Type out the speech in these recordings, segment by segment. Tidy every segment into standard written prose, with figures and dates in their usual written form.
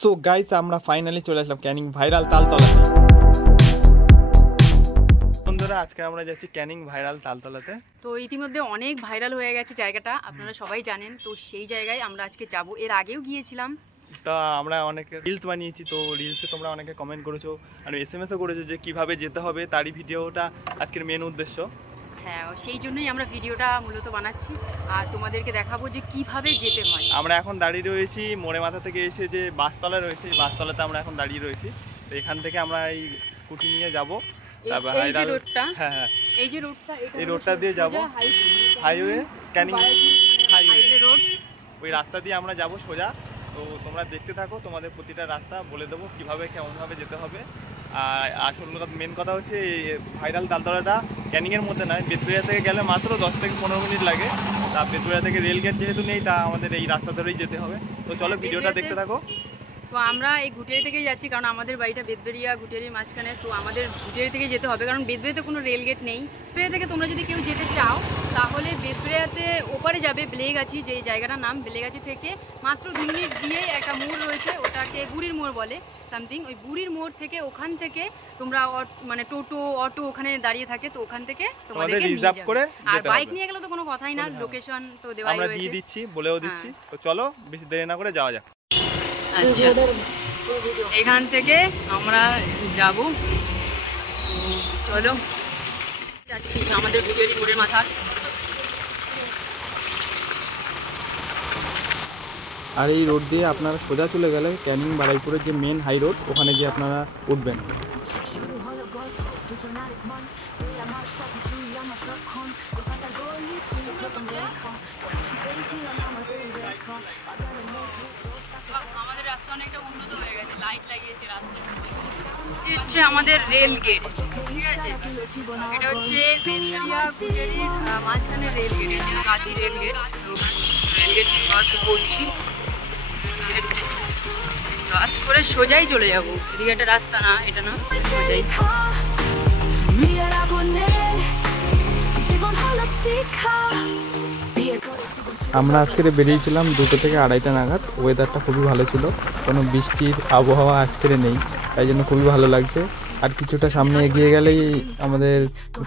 So guys আমরা finally চলে আসলাম Canning viral তালতলাতে। বন্ধুরা আজকে আমরা যাচ্ছি ক্যানিং ভাইরাল তালতলাতে। তো ইতিমধ্যে অনেক ভাইরাল হয়ে গেছে জায়গাটা, আপনারা সবাই জানেন। তো সেই জায়গায় আমরা আজকে যাব। এর আগেও গিয়েছিলাম, তা আমরা অনেকে রিলস বানিয়েছি। তো রিলসে তোমরা অনেকে কমেন্ট করেছো আর এসএমএসও করেছো যে কিভাবে যেতে হবে, তারই ভিডিওটা আজকের মেন উদ্দেশ্য। হ্যাঁ, সেই জন্যই আমরা ভিডিওটা মূলত বানাচ্ছি আর তোমাদেরকে দেখাবো যে কিভাবে যেতে হয়। আমরা এখন দাঁড়িয়ে রয়েছি মোড়ে মাথা থেকে এসে যে বাসতলা রয়েছে, এই বাসতলাতে আমরা এখন দাঁড়িয়ে রয়েছি। তো এখান থেকে আমরা এই স্কুটি নিয়ে যাবো। এই যে রোডটা, হ্যাঁ হ্যাঁ, এই যে রোডটা, এই রোডটা দিয়ে যাবো, হাইওয়ে ক্যানিং হাইওয়ে রোড, ওই রাস্তা দিয়ে আমরা যাব সোজা। তো তোমরা দেখতে থাকো, তোমাদের প্রতিটা রাস্তা বলে দেবো কীভাবে কেমনভাবে যেতে হবে। আর আসল মেন কথা হচ্ছে এই ভাইরাল তালতলাটা ক্যানিংয়ের মধ্যে নয়, বেতুরিয়া থেকে গেলে মাত্র 10 থেকে 15 মিনিট লাগে। তা বেতুরিয়া থেকে রেলগেট যেহেতু নেই, তা আমাদের এই রাস্তা ধরেই যেতে হবে। তো চলো ভিডিওটা দেখতে থাকো। তো আমরা এই ঘুটিয়ারি থেকেই যাচ্ছি, কারণ আমাদের বাড়িটা বেতবেরিয়া ঘুটিয়ারির মাঝখানে। তো আমাদের ঘুটিয়ারি থেকে যেতে হবে, কারণ বেতবেরিয়াতে কোনো রেলগেট নেই। বেতবেরিয়া থেকে তোমরা যদি কেউ যেতে চাও তাহলে বেতবেরিয়াতে ওপারে যাবে বেলেগাছি, যে জায়গাটার নাম বেলেগাছি থেকে মাত্র 2 মিনিট দিয়ে একটা মোড় রয়েছে, ওটাকে বুড়ির মোড় বলে সামথিং। ওই বুড়ির মোড় থেকে ওখান থেকে তোমরা মানে টোটো অটো ওখানে দাঁড়িয়ে থাকে, তো ওখান থেকে তোমাদেরকে রিজার্ভ করে, আর বাইক নিয়ে গেলে তো কোনো কথাই না, লোকেশন তো দেওয়াই রয়েছে, আমরা দিয়ে দিচ্ছি, বলেও দিচ্ছি। তো চলো বেশি দেরি না করে যাওয়া যাক। আচ্ছা, এখান থেকে আমরা যাব, চলো যাচ্ছি আমাদের ঘুটিয়ারি মোড়ের মাথা। আর এই রোড দিয়ে আপনারা সোজা চলে গেলে ক্যানিং বারুইপুরের যে মেন হাই রোড, ওখানে গিয়ে আপনারা উঠবেন। আমাদের রাস্তা অনেকটা উন্নত হয়ে গেছে, লাইট লাগিয়েছে রাস্তায়। এটা হচ্ছে আমাদের রেল গেট, ঠিক আছে? এটা হচ্ছে বেতবেরিয়া ঘুটিয়ারির মাঝখানে রেল গেট, এটা হচ্ছে গাঁথি রেল গেট। তো রেল গেট ক্রস করছি, ক্রস করে সোজাই চলে যাব। এদিকে একটা রাস্তা না, এটা না, সোজাই। আমরা আজকের বেরিয়েছিলাম 2টা থেকে 2:30টা নাগাদ। ওয়েদারটা খুবই ভালো ছিল, কোনো বৃষ্টির আবহাওয়া আজকের নেই, তাই জন্য খুবই ভালো লাগছে। আর কিছুটা সামনে এগিয়ে গেলেই আমাদের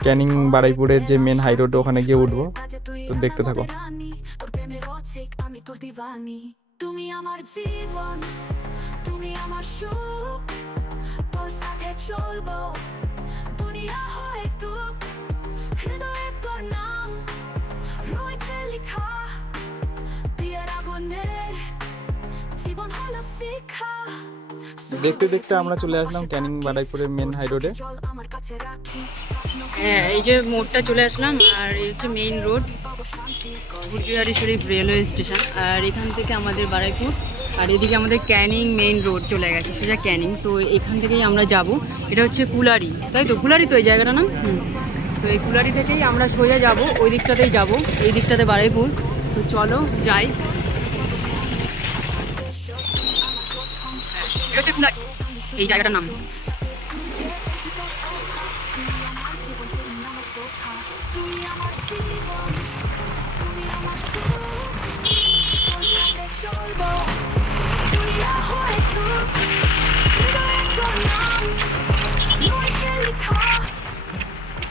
ক্যানিং বারুইপুরের যে মেন হাই রোড, ওখানে গিয়ে উঠবো। তো দেখতে থাকো। তুমি আমার জীবন, তুমি আমার সুখ, তোর সাথে চলবো দুনিয়া হয়তো, হৃদয়ে তোর নাম রয়েছে লেখা, বিয়ের আগুনে জীবন হলো শিক্ষা। দেখতে দেখতে আমরা চলে আসলাম ক্যানিং বারুইপুরের মেন হাই রোডে। হ্যাঁ, এই যে মোড়টা চলে আসলাম, আর এই হচ্ছে মেইন রোড, ঘুটিয়ারি শরীফ রেলওয়ে স্টেশন। আর এখান থেকে আমাদের বারুইপুর, আর এদিকে আমাদের ক্যানিং মেইন রোড চলে গেছে, সেটা ক্যানিং। তো এখান থেকেই আমরা যাব। এটা হচ্ছে কুলারি, তাই তো? কুলারি তো এই জায়গাটা না? তো এই কুলারি থেকেই আমরা সোজা যাব, ওই দিকটাতেই যাব, এই দিকটাতে বারুইপুর। তো চলো যাই। এটা হচ্ছে কুলারি, এই জায়গাটার নাম।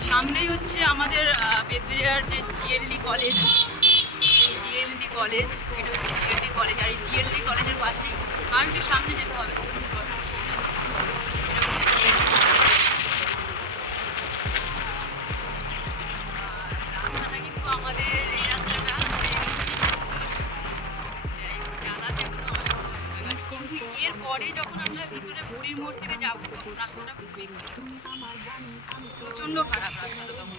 সামনেই হচ্ছে আমাদের বেতবেরিয়ার যে জিএলডি কলেজ, এই জিএলডি কলেজ, এটা হচ্ছে জিএলডি কলেজ। আর এই জিএলডি কলেজের পাশেই আর একটু সামনে যেতে হবে। রাস্তাটা কিন্তু আমাদের এই রাস্তাটা কিন্তু এর পরে যখন আমরা ভিতরে বুড়ির মোড় থেকে যাবো, রাস্তাটা খুবই প্রচণ্ড খারাপ রাস্তাটা তখন।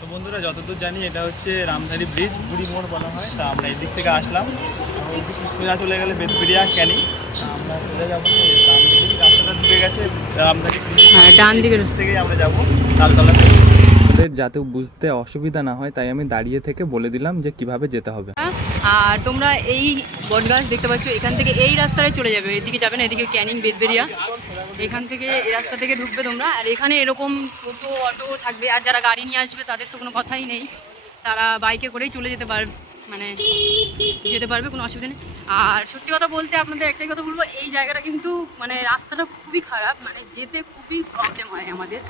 তো বন্ধুরা যতদূর জানি এটা হচ্ছে রামধারী ব্রিজ, বুড়ি মোড় বলা হয়। তা আমরা এই দিক থেকে আসলাম, সোজা চলে গেলে বেতবেরিয়া ক্যানিং। আমরা সোজা যাবো, ডান দিকে রাস্তাটা ঢুকে গেছে রামধারী ব্রিজ। হ্যাঁ, ডান দিকে থেকেই আমরা যাবো তালতলাতে। যাতে বুঝতে অসুবিধা না হয়, তাই আমি দাঁড়িয়ে থেকে বলে দিলাম যে কিভাবে যেতে হবে। আর তোমরা এই বটগাছ দেখতে পাচ্ছ, এখান থেকে এই রাস্তায় চলে যাবে, এদিকে যাবে না, এদিকে ক্যানিং বেতবেরিয়া। এখান থেকে এই রাস্তা থেকে ঢুকবে তোমরা। আর এখানে এরকম টোটো অটো থাকবে, আর যারা গাড়ি নিয়ে আসবে তাদের তো কোনো কথাই নেই, তারা বাইকে করেই চলে যেতে পারবে, মানে যেতে পারবে, কোনো অসুবিধা নেই। আর সত্যি কথা বলতে আপনাদের একটাই কথা বলবো, এই জায়গাটা কিন্তু মানে রাস্তাটা খুবই খারাপ, মানে যেতে খুবই প্রবলেম হয় আমাদের।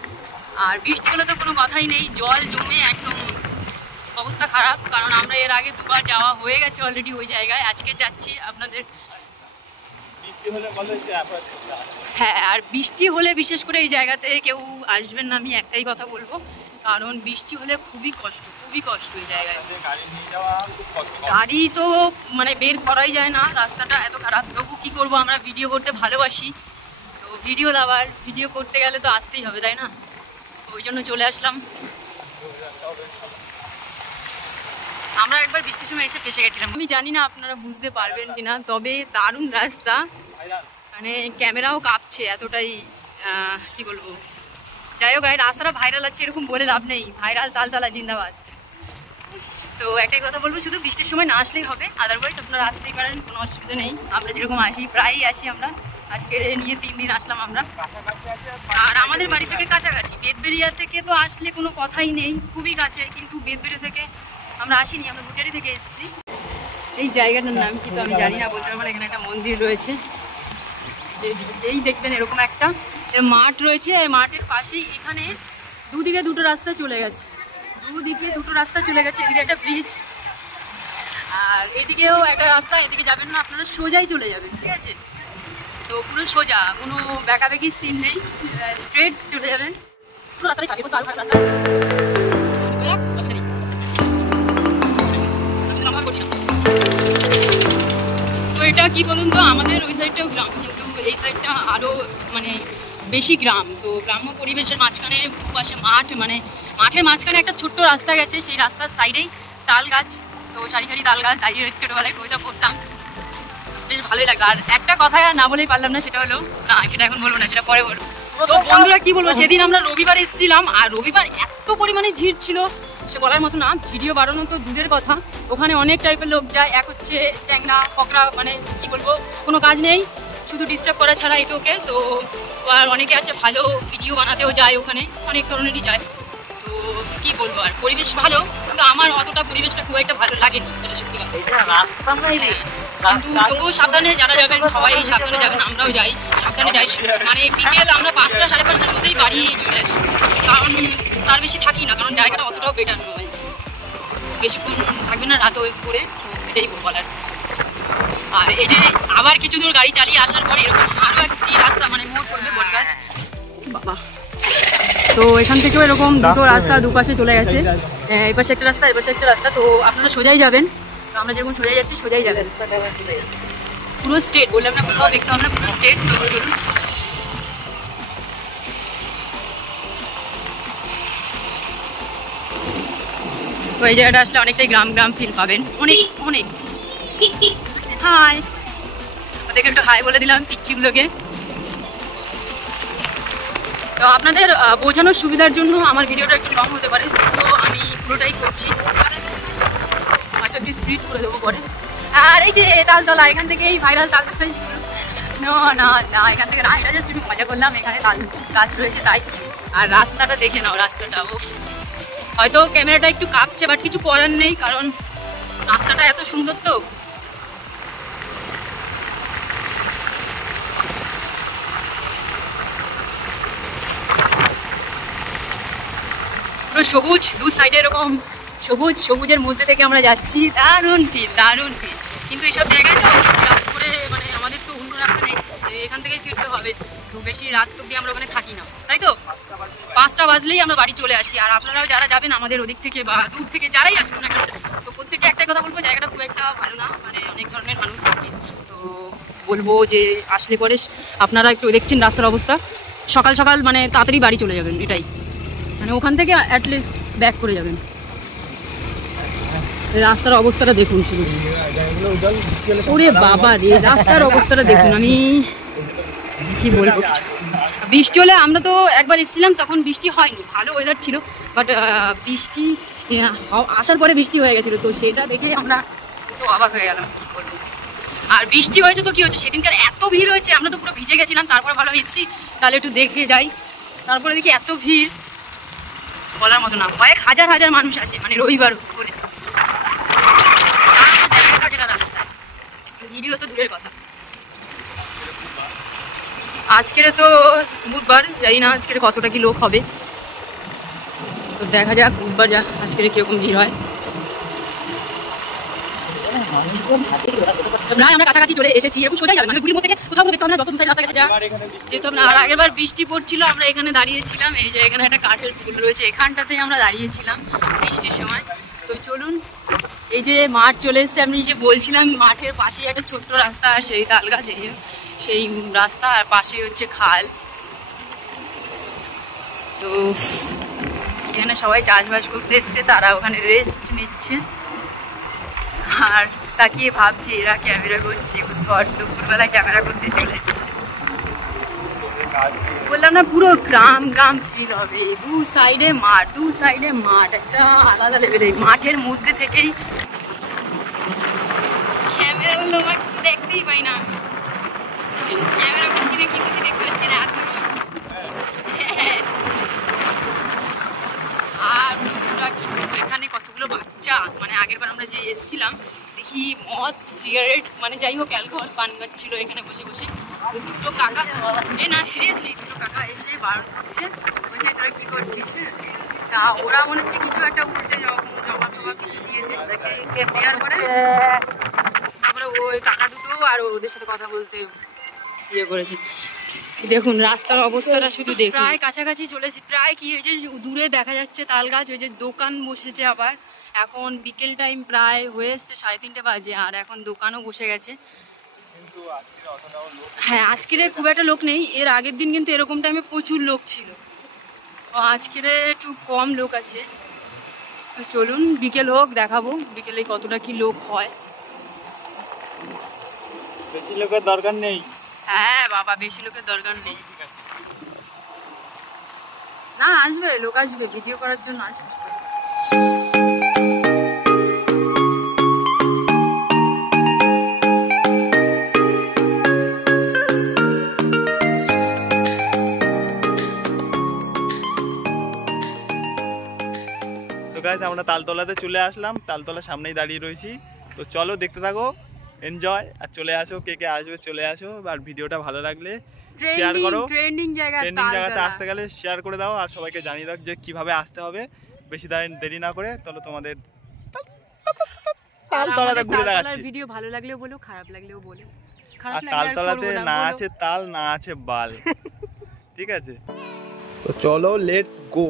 আর বৃষ্টি হলে তো কোনো কথাই নেই, জল জমে একদম অবস্থা খারাপ। কারণ আমরা এর আগে দুবার যাওয়া হয়ে গেছে অলরেডি ওই জায়গায়, আজকে যাচ্ছি আপনাদের। হ্যাঁ, আর বৃষ্টি হলে বিশেষ করে এই জায়গাতে কেউ আসবেন না, আমি একটাই কথা বলবো। কারণ বৃষ্টি হলে খুবই কষ্ট এই জায়গায়। গাড়ি তো মানে বের করাই যায় না, রাস্তাটা এত খারাপ। তবু কি করব, আমরা ভিডিও করতে ভালোবাসি, তো ভিডিও করতে গেলে তো আসতেই হবে, তাই না? ওই জন্য চলে আসলাম। আমরা একবার বৃষ্টির সময় এসে ফেসে গেছিলাম। আমি জানি না আপনারা বুঝতে পারবেন কিনা, তবে দারুণ রাস্তা, মানে ক্যামেরাও কাঁপছে এতটাই, কি বলবো। যাই হোক, রাস্তাটা ভাইরাল আছে এরকম বলে লাভ নেই, ভাইরাল তালতলা জিন্দাবাদ। তো একটাই কথা বলবো, শুধু বৃষ্টির সময় না আসলেই হবে, আদারওয়াইজ আপনারা আসতেই পারেন, কোনো অসুবিধা নেই। আমরা যেরকম আসি, প্রায়ই আসি আমরা, আজকে নিয়ে 3 দিন আসলাম আমরা। আর আমাদের বাড়ি থেকে কাছাকাছি, বেদবেরিয়া থেকে তো আসলে কোনো কথাই নেই, খুবই কাছে। কিন্তু বেদবেরিয়া থেকে আমরা আসিনি, আমরা ভুটারি থেকে এসেছি। এই জায়গাটার নাম কি তো আমি জানি না, বলতে পারবো না। এখানে একটা মন্দির রয়েছে, যে এই দেখবেন এরকম একটা মাঠ রয়েছে, এই মাঠের পাশেই এখানে দুদিকে দুটো রাস্তা চলে গেছে, এদিকে একটা ব্রিজ, আর এদিকেও একটা রাস্তা। এদিকে যাবেন না আপনারা, সোজাই চলে যাবেন, ঠিক আছে? তো পুরো সোজা, কোনো বেঁকাবেঁকি সিন নেই, স্ট্রেট চলে যাবেন। তো এটা কি বলুন তো, আমাদের ওই সাইডটাও গ্রাম, কিন্তু এই সাইডটা আরও মানে বেশি গ্রাম। তো গ্রাম্য পরিবেশের মাঝখানে দুপাশে মাঠ, মানে মাঠের মাঝখানে একটা ছোট্ট রাস্তা গেছে, সেই রাস্তার সাইডেই তাল গাছ। তো সারি সারি তাল গাছ, দাঁড়িয়ে রয়েছে, ছোটোবেলায় কবিতা পড়তাম, বেশ ভালোই লাগে। আর একটা কথা না বলেই পারলাম না, সেটা হলো, না সেটা এখন বলবো না, সেটা পরে বলবো। তো বন্ধুরা কি বলবো, সেদিন আমরা রবিবার এসেছিলাম, আর রবিবার এত পরিমাণে ভিড় ছিল সে বলার মতো না। ভিডিও বানানো তো দূরের কথা, ওখানে অনেক টাইপের লোক যায়। এক হচ্ছে চ্যাংড়া পকড়া, মানে কি বলবো, কোনো কাজ নেই, শুধু ডিস্টার্ব করা ছাড়া এটোকে। তো আর অনেকে আছে ভালো ভিডিও বানাতেও যায়, ওখানে অনেক ধরনেরই যায়। তো কি বলবো, আর পরিবেশ ভালো, কিন্তু আমার অতটা পরিবেশটা খুব একটা ভালো লাগেনি, সত্যি কথা। কিন্তু তবুও সাবধানে যারা যাবেন, সবাই সাবধানে যাবেন, আমরাও যাই সাবধানে যাই। মানে বিকেল আমরা 5টা সাড়ে 5টার মধ্যেই বাড়ি চলে আসি, কারণ তার বেশি থাকি না, কারণ জায়গাটা অতটাও বেটার নয়, বেশিক্ষণ থাকবে না রাত করে, এটাই বলার। আর এই যে আবার কিছু দূর গাড়ি চালিয়ে আসার পরে এরকম আরও একটি রাস্তা, মানে মোড় পড়বে বটগাছ বাবা। তো এখান থেকেও এরকম দুটো রাস্তা দুপাশে চলে গেছে, এই পাশে একটা রাস্তা, এই পাশে একটা রাস্তা। তো আপনারা সোজাই যাবেন, আমরা যেরকম সোজাই যাচ্ছি সোজাই যাবেন, পুরো স্ট্রেট, বললাম না কোথাও দেখতে হবে না, পুরো স্ট্রেট। তো চলুন, তো এই জায়গাটা আসলে অনেকটাই গ্রাম ফিল পাবেন, অনেক। হাই, ওদেরকে একটু হাই বলে দিলাম পিচ্চিগুলোকে। তো আপনাদের বোঝানোর সুবিধার জন্য আমার ভিডিওটা একটু লং হতে পারে, তো আমি পুরোটাই করছি, হয়তো একটু স্পিড করে দেবো পরে। আর এই যে তালতলা, এখান থেকে এই ভাইরাল তালতলাটাই, না এখান থেকে না, এটা জাস্ট একটু মজা করলাম, এখানে তাল গাছ রয়েছে তাই। আর রাস্তাটা দেখে নাও, রাস্তাটা হয়তো ক্যামেরাটা একটু কাঁপছে, বাট কিছু করার নেই, কারণ রাস্তাটা এত সুন্দর। তো পুরো সবুজ, দু সাইডে এরকম সবুজের মধ্যে থেকে আমরা যাচ্ছি, দারুণ ফিল। কিন্তু এইসব জায়গায় তো রাত করে, মানে আমাদের তো অন্য রাস্তা নেই, এখান থেকেই ফিরতে হবে। তো বেশি রাত অব্দি আমরা ওখানে থাকি না, তাই তো 5টা বাজলেই আমরা বাড়ি চলে আসি। আর আপনারাও যারা যাবেন আমাদের ওদিক থেকে বা দূর থেকে যারাই আসুন না, তো প্রত্যেকে একটাই কথা বলবো, জায়গাটা খুব একটা ভালো না, মানে অনেক ধরনের মানুষ থাকে। তো বলবো যে আসলে পরে আপনারা একটু দেখছেন রাস্তার অবস্থা, সকাল মানে তাড়াতাড়ি বাড়ি চলে যাবেন, এটাই, মানে ওখান থেকে অ্যাটলিস্ট ব্যাক করে যাবেন। রাস্তার অবস্থাটা দেখুন শুধু, ওরে বাবা রে, রাস্তার অবস্থাটা দেখুন, আমি কি বলবো। বৃষ্টি হলে, আমরা তো একবার এসেছিলাম তখন বৃষ্টি হয়নি, ভালো ওয়েদার ছিল, বাট বৃষ্টি আসার পরে বৃষ্টি হয়ে গেছিলো, তো সেটা দেখে আমরা তো অবাক হয়ে গেলাম, কি বলবো। আর বৃষ্টি হয়েছে তো কি হচ্ছে, সেদিনকার এত ভিড় হয়েছে, আমরা তো পুরো ভিজে গেছিলাম, তারপরে ভালো এসেছি, তাহলে একটু দেখে যাই। তারপরে দেখি এত ভিড় বলার মতো না, কয়েক হাজার মানুষ আসে, মানে রবিবার করে। ভিডিও তো দূরের কথা। আজকের তো বুধবার, জানি না আজকের কতটা কি লোক হবে, তো দেখা যাক বুধবার যা আজকের কিরকম ভিড় হয়। আমরা কাছাকাছি চলে এসেছি, এরকম সোজাই যাবে মানে পুরীর মধ্যে কোথাও দেখতে হবে না, যত দূর রাস্তা গেছে যা যেহেতু আমরা। আর আগেরবার বৃষ্টি পড়ছিল, আমরা এখানে দাঁড়িয়েছিলাম, এই যে এখানে একটা কাঠের পুল রয়েছে, এখানটাতেই আমরা দাঁড়িয়েছিলাম বৃষ্টির সময়। তো চলুন, এই যে মাঠ চলে এসছে, আমি যে বলছিলাম মাঠের পাশে একটা ছোট্ট রাস্তা, আর সেই তাল গাছ, এই যে সেই রাস্তা, আর পাশে হচ্ছে খাল। তো এখানে সবাই চাষবাস করতে এসছে, তারা ওখানে রেস্ট নিচ্ছে আর তাকিয়ে ভাবছে এরা ক্যামেরা করছে, উদ্ভট দুপুরবেলায় ক্যামেরা করতে চলে এসছে। বললাম না, পুরো গ্রাম গ্রাম ফিল হবে, দু সাইডে মাঠ, একটা আলাদা লেভেলের মাঠের মধ্যে থেকেই ক্যামেরা বললো আমার কিছু দেখতেই পাই না, ক্যামেরা করছি না কি করছি দেখতে পাচ্ছি না এত। আর বন্ধুরা কি বলবো, এখানে কতগুলো বাচ্চা, মানে আগের বার আমরা যে এসেছিলাম দেখি মদ সিগারেট মানে যাই হোক অ্যালকোহল পান করছিল এখানে বসে বসে। তো দুটো কাকা, না সিরিয়াসলি দুটো কাকা এসে বারণ করছে, বলছে তোরা কি করছিস। তা ওরা মনে হচ্ছে কিছু একটা উল্টে জমা টমা কিছু দিয়েছে, দেওয়ার পরে তারপরে ওই কাকা দুটো আর ওদের সাথে কথা বলতে ইয়ে করেছে। দেখুন রাস্তার অবস্থাটা শুধু দেখুন, প্রায় কাছাকাছি চলেছি, প্রায় কি হয়েছে দূরে দেখা যাচ্ছে তাল গাছ, ওই যে দোকান বসেছে আবার। এখন বিকেল টাইম প্রায় হয়ে এসছে, 3:30 বাজে, আর এখন দোকানও বসে গেছে। হ্যাঁ আজকের খুব একটা লোক নেই, এর আগের দিন কিন্তু এরকম টাইমে প্রচুর লোক ছিল, আজকের একটু কম লোক আছে। তো চলুন বিকেল হোক, দেখাবো বিকেলে কতটা কি লোক হয়। বেশি লোকের দরকার নেই। হ্যাঁ বাবা, বেশি লোকের দরকার নেই, না আসবে লোক, আসবে ভিডিও করার জন্য আসবে। আমরা তালতলাতে চলে আসলাম, তালতলার সামনেই দাঁড়িয়ে রয়েছি। তো চলো দেখতে থাকো, এনজয়, আর চলে আসো, কে কে আসবে চলে আসো। আর ভিডিওটা ভালো লাগলে শেয়ার করো, ট্রেন্ডিং জায়গাতে আসতে গেলে শেয়ার করে দাও, আর সবাইকে জানিয়ে দাও যে কিভাবে আসতে হবে। বেশি দেরি না করে চলো তোমাদের তালতলাতে ঘুরে দেখাচ্ছি। ভিডিও ভালো লাগলেও বলো, খারাপ লাগলেও বলো। আর তালতলাতে না আছে তাল, না আছে বাল, ঠিক আছে? তো চলো let's go.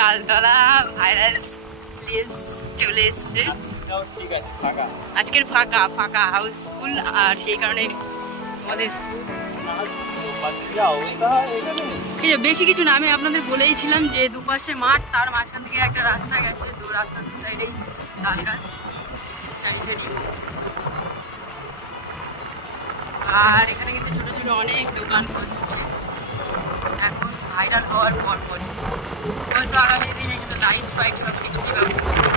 Taltala viral place চলে এসছে, ঠিক আছে ফাঁকা, আজকের ফাঁকা হাউসফুল, আর সেই কারণে আমাদের বেশি কিছু না, আমি আপনাদের বলেইছিলাম যে দুপাশে মাঠ, তার মাঝখান থেকে একটা রাস্তা গেছে, তো রাস্তার সাইডেই তাল গাছ সারি। আর এখানে কিন্তু ছোট ছোট অনেক দোকান বসছে এখন ভাইরাল হওয়ার পর পরে, হয়তো আগামী দিন এখানে লাইট ফাইট সব কিছুরই ব্যবস্থা হবে।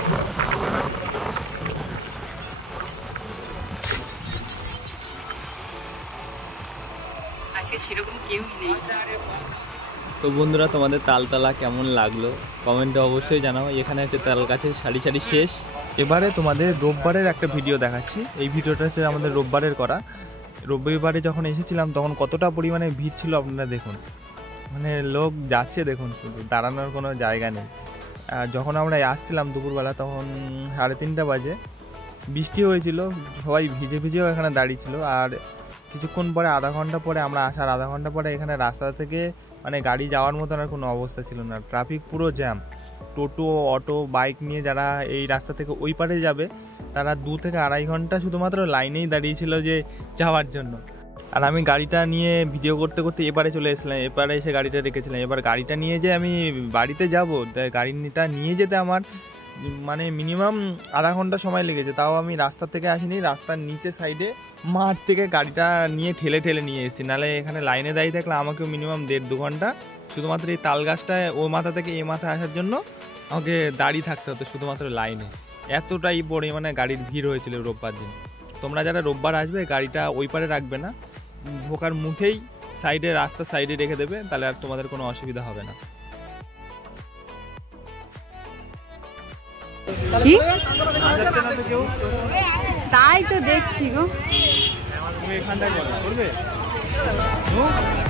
আজকে সেরকম কেউই নেই। তো বন্ধুরা তোমাদের তালতলা কেমন লাগলো কমেন্টে অবশ্যই জানাও। এখানে হচ্ছে তাল গাছের সারি সারি শেষ। এবারে তোমাদের রোববারের একটা ভিডিও দেখাচ্ছি। এই ভিডিওটা হচ্ছে আমাদের রোববারের করা। রবিবারে যখন এসেছিলাম তখন কতটা পরিমাণে ভিড় ছিল আপনারা দেখুন, মানে লোক যাচ্ছে দেখুন, শুধু দাঁড়ানোর কোনো জায়গা নেই। আর যখন আমরা আসছিলাম দুপুরবেলা তখন 3:30 বাজে, বৃষ্টি হয়েছিল, সবাই ভিজে ভিজেও এখানে দাঁড়িয়েছিল। আর কিছুক্ষণ পরে, আধা ঘন্টা পরে, আমরা আসার আধা ঘন্টা পরে এখানে রাস্তা থেকে মানে গাড়ি যাওয়ার মতন আর কোনো অবস্থা ছিল না, ট্রাফিক পুরো জ্যাম। টোটো, অটো, বাইক নিয়ে যারা এই রাস্তা থেকে ওই পারে যাবে তারা 2 থেকে 2.5 ঘন্টা শুধুমাত্র লাইনেই দাঁড়িয়েছিল যে যাওয়ার জন্য। আর আমি গাড়িটা নিয়ে ভিডিও করতে করতে এপারে চলে এসেছিলাম, এপারে এসে গাড়িটা রেখেছিলাম। এবার গাড়িটা নিয়ে যে আমি বাড়িতে যাব, গাড়িটা নিয়ে যেতে আমার মানে মিনিমাম আধা ঘন্টা সময় লেগেছে। তাও আমি রাস্তা থেকে আসিনি, রাস্তার নিচে সাইডে মাঠ থেকে গাড়িটা নিয়ে ঠেলে ঠেলে নিয়ে এসেছি। নাহলে এখানে লাইনে দাঁড়িয়ে থাকলে আমাকেও মিনিমাম 1.5-2 ঘন্টা শুধুমাত্র এই তাল গাছটায় ও মাথা থেকে এ মাথায় আসার জন্য আমাকে দাঁড়িয়ে থাকতে হতো শুধুমাত্র লাইনে। এতটাই পরিমাণে গাড়ির ভিড় হয়েছিল রোববার দিন। তোমরা যারা রোববার আসবে গাড়িটা ওই পারে রাখবে না, ঢোকার মুখেই সাইডে, রাস্তার সাইডে রেখে দেবে, তাহলে আর তোমাদের কোনো অসুবিধা হবে না। তো কি না যাচ্ছে না তো কেউ? তাই তো দেখছি গো। তুমি এখানটায় করো, করবে?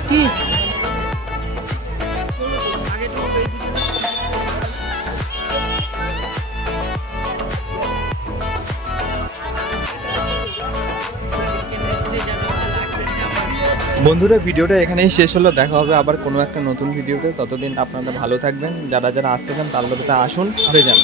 কি বন্ধুরা, ভিডিওটা এখানেই শেষ হলো। দেখা হবে আবার কোনো একটা নতুন ভিডিওতে। ততদিন আপনারা ভালো থাকবেন। যারা যারা আসতে চান তাড়াতাড়ি আসুন, ঘুরে যান।